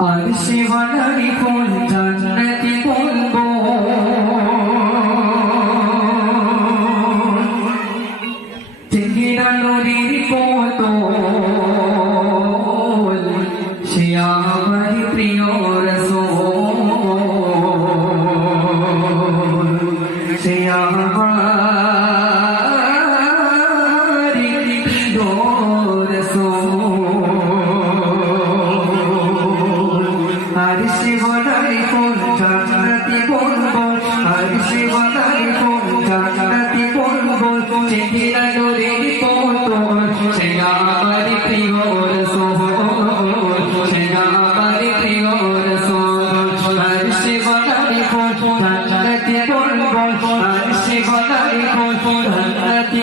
আর শিবনারি ফুল জান্নাতি বলব তেহিরা নদীর শিবনারি ফুল জান্নাতি বলব আর শিবনারি ফুল জান্নাতি বলব চেহিরা নদীর পতো সে আমার প্রিয় রসোল সে আমার প্রিয় রসোল আর শিবনারি ফুল জান্নাতি বলব আর শিবনারি ফুল জান্নাতি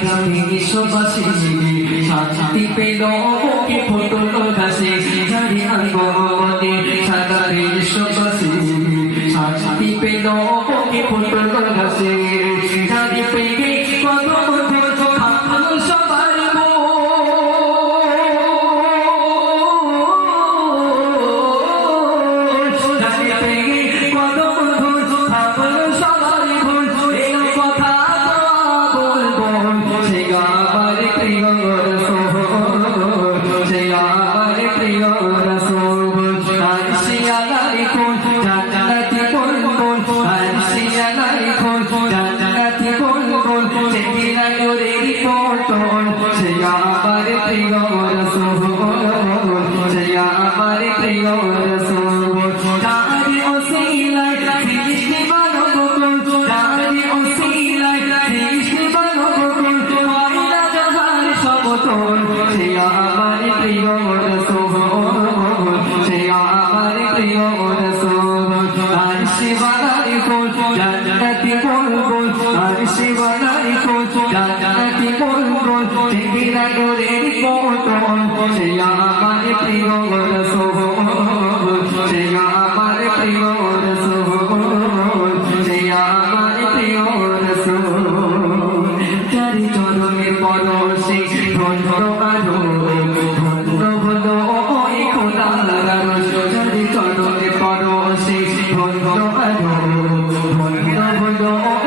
সারা বিশ্ববাসী শান্তি পেল বুকে ফুটল দাসে জানি আগমনে সারা বিশ্ববাসী শান্তি পেল বুকে ফুটল দাসে নাই খোল জান্নাতি বুলবুল সেদিন নূরের পটল? সে আমার প্রিয় রসুল সে আমার প্রিয় সেয়া আমার প্রিয় রসোল সেয়া আমার প্রিয় রসোল সেয়া আমার প্রিয় রসোল চারি চরণে পরশে ধন্য আরও ধন্য হল ওই খোদার চারি চরণে পরশে ধন্য আরও ধন্য হল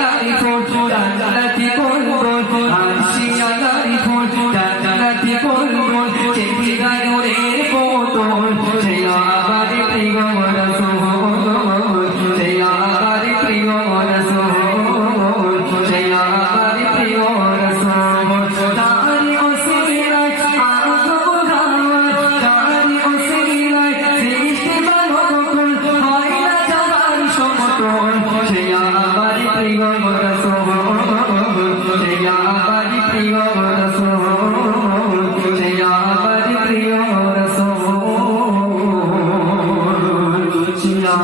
California ছিলাম